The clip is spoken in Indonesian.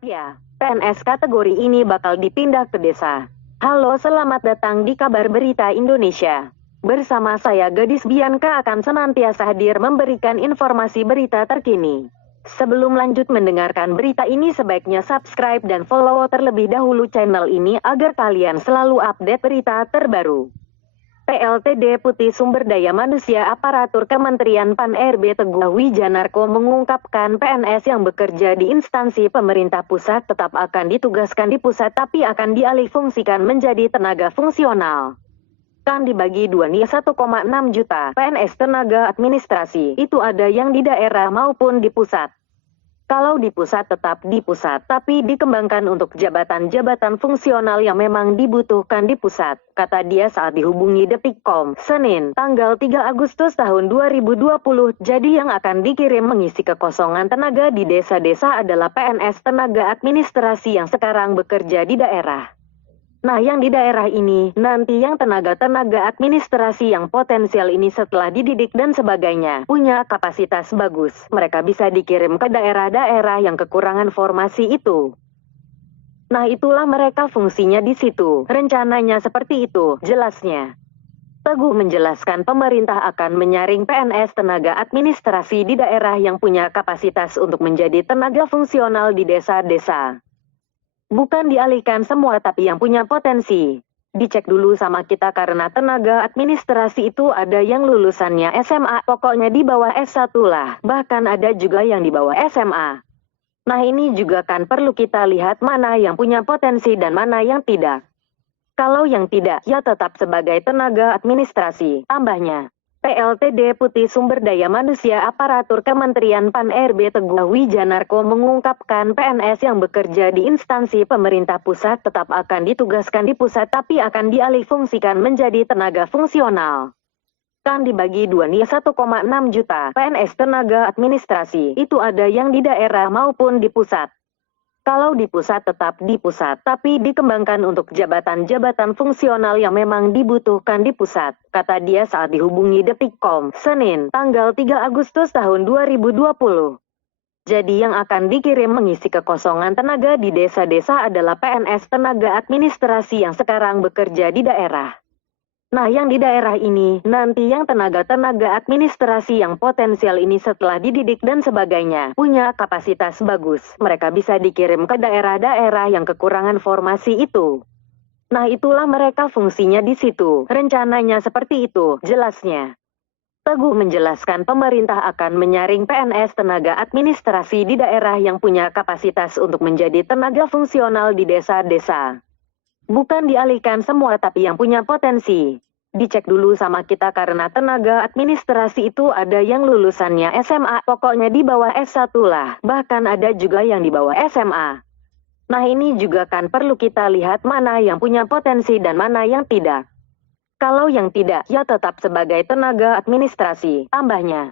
Siap ya, PNS kategori ini bakal dipindah ke desa. Halo, selamat datang di Kabar Berita Indonesia. Bersama saya Gadis Bianca akan senantiasa hadir memberikan informasi berita terkini. Sebelum lanjut mendengarkan berita ini sebaiknya subscribe dan follow terlebih dahulu channel ini agar kalian selalu update berita terbaru. PLT Deputi Sumber Daya Manusia Aparatur Kementerian Pan-RB Teguh Wijanarko mengungkapkan PNS yang bekerja di instansi pemerintah pusat tetap akan ditugaskan di pusat tapi akan dialihfungsikan menjadi tenaga fungsional. Kan dibagi dua nih 1,6 juta PNS tenaga administrasi, itu ada yang di daerah maupun di pusat. Kalau di pusat tetap di pusat, tapi dikembangkan untuk jabatan-jabatan fungsional yang memang dibutuhkan di pusat, kata dia saat dihubungi Detikcom, Senin, tanggal 3 Agustus tahun 2020. Jadi yang akan dikirim mengisi kekosongan tenaga di desa-desa adalah PNS tenaga administrasi yang sekarang bekerja di daerah. Nah, yang di daerah ini, nanti yang tenaga-tenaga administrasi yang potensial ini setelah dididik dan sebagainya, punya kapasitas bagus, mereka bisa dikirim ke daerah-daerah yang kekurangan formasi itu. Nah, itulah mereka fungsinya di situ, rencananya seperti itu, jelasnya. Teguh menjelaskan pemerintah akan menyaring PNS tenaga administrasi di daerah yang punya kapasitas untuk menjadi tenaga fungsional di desa-desa. Bukan dialihkan semua tapi yang punya potensi. Dicek dulu sama kita karena tenaga administrasi itu ada yang lulusannya SMA, pokoknya di bawah S1 lah, bahkan ada juga yang di bawah SMA. Nah, ini juga kan perlu kita lihat mana yang punya potensi dan mana yang tidak. Kalau yang tidak, ya tetap sebagai tenaga administrasi, tambahnya. PLT Deputi Sumber Daya Manusia Aparatur Kementerian Pan-RB Teguh Wijanarko mengungkapkan PNS yang bekerja di instansi pemerintah pusat tetap akan ditugaskan di pusat tapi akan dialihfungsikan menjadi tenaga fungsional. Kan dibagi dua nih 1,6 juta PNS tenaga administrasi, itu ada yang di daerah maupun di pusat. Kalau di pusat tetap di pusat, tapi dikembangkan untuk jabatan-jabatan fungsional yang memang dibutuhkan di pusat, kata dia saat dihubungi Detikcom, Senin, tanggal 3 Agustus tahun 2020. Jadi yang akan dikirim mengisi kekosongan tenaga di desa-desa adalah PNS tenaga administrasi yang sekarang bekerja di daerah. Nah, yang di daerah ini, nanti yang tenaga-tenaga administrasi yang potensial ini setelah dididik dan sebagainya, punya kapasitas bagus, mereka bisa dikirim ke daerah-daerah yang kekurangan formasi itu. Nah, itulah mereka fungsinya di situ, rencananya seperti itu, jelasnya. Teguh menjelaskan pemerintah akan menyaring PNS tenaga administrasi di daerah yang punya kapasitas untuk menjadi tenaga fungsional di desa-desa. Bukan dialihkan semua tapi yang punya potensi. Dicek dulu sama kita karena tenaga administrasi itu ada yang lulusannya SMA, pokoknya di bawah S1 lah, bahkan ada juga yang di bawah SMA. Nah, ini juga kan perlu kita lihat mana yang punya potensi dan mana yang tidak. Kalau yang tidak, ya tetap sebagai tenaga administrasi, tambahnya.